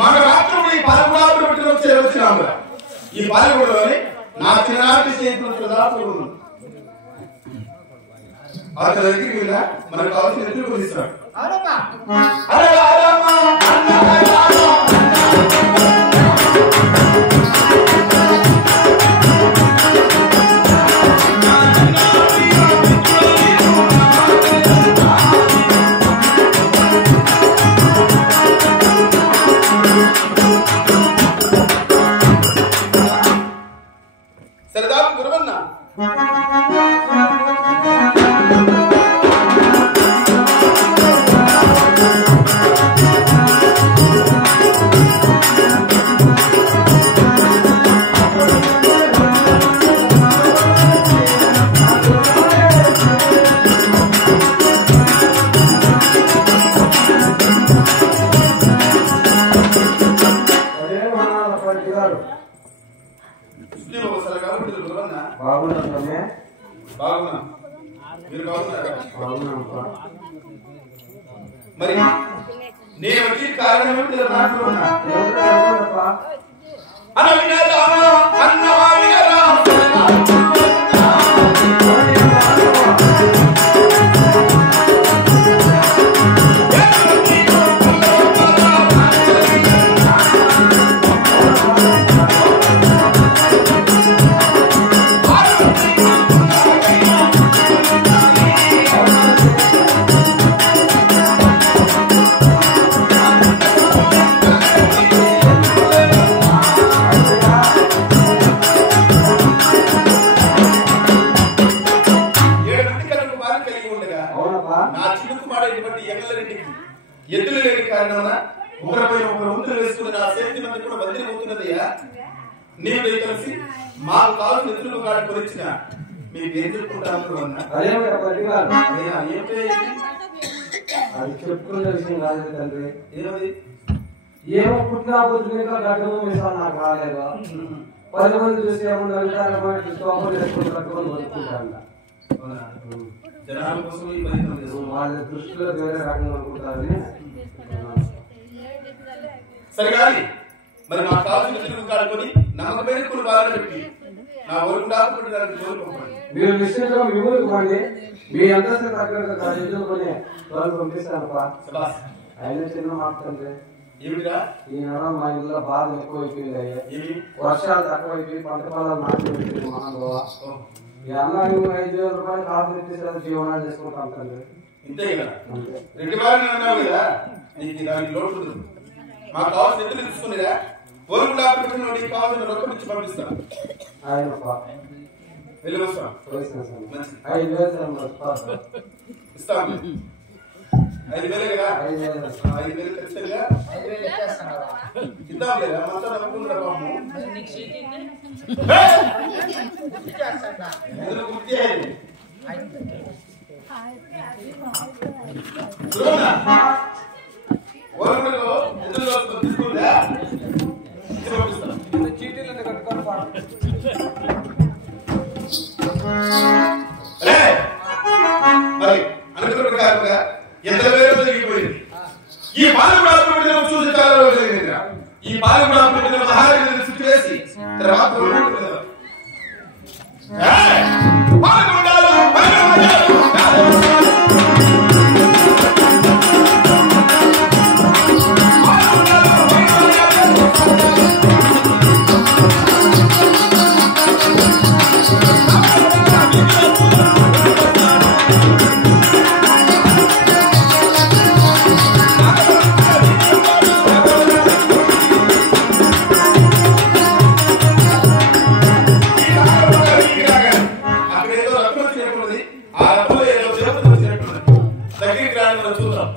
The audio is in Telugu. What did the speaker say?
మన రాత్రులు ఈ పాలకుడు వచ్చినాము. ఈ పాలకుడులోని నా చిన్ననాటి స్నేహితులు దాసులు అతని దగ్గరికి వెళ్ళా మనకు కావాల్సిన ఎదురు కొనిస్తాడు. సరదాపు గురువన్నా మరి నేను వచ్చి కారణం ఏమిటి మాట్లాడుతున్నా ఎద్దులు లేని కారణం ఒకరిపై ఒకరు వంతులు వేసుకుని నా శక్తి మంది కూడా వదిలిపోతున్నదయ్యా. నేను కలిసి మాకు కావాల్సిన ఎద్దులు కాడ కొనిచ్చిన మీకు ఏం చెప్పుకుంటాను అన్నా ఏమో పుట్టినా పుట్టిన నాకు రాలేదు. 10 మంది చూసి జనాల కోసం వాళ్ళ దృష్టిలో వేరే రకంగా అనుకుంటారని. సరే కానీ మరి మాకు కావాల్సిన ఎద్దులు కాడుకొని నమ్మకమైన కొన్ని బాగా పెట్టి నా ఊరు దాచుకుంటే కోరుకోండి. మీరు నిశ్చితంగా మిమ్మల్ని మీ అంతస్తు తగ్గ ఎదుర్కొని వాళ్ళు పంపిస్తానప్పా. ఆయన చిన్న మాట్లాడండి ఏమిటా ఈ నెల మా ఇంట్లో బాధ ఎక్కువైపోయింది. వర్షాలు తక్కువైపోయి పంట పొలాలు నాటిపోయింది. మహానుభావ ఈ అన్న 5,000 రూపాయలు కాపు తెచ్చేసారు జీవనాలు చేసుకుంటాం తండ్రి. ఇంతే కదా రెడ్డి బాగా అన్నావు కదా నీకు దానికి లోటు ఉంటుంది. మాకు కావాల్సిన ఎద్దులు తీసుకునిరా ఊరు నీకు కావాల్సిన రొక్కం ఇచ్చి పంపిస్తాను. ఆయనప్పా వెళ్ళి వస్తాం 5,000 ఇస్తాను. 5,000 కదా 5,000 ఖచ్చితంగా ఇద్దాం లేదా మొత్తం నమ్ముకుంటున్నా పాపము గుర్తి అయ్యింది. తీసుకుంటా చీటీలు కట్టుకొని మరి అనుకున్న ప్రకారంగా ఎంత వేరే జరిగిపోయింది. ఈ పాలకుడు చూసి చాలా రోజులు ఈ పాలకుడు మహారాజు స్థితి వేసి తర్వాత దగ్గరికి రాని మనం చూద్దాం.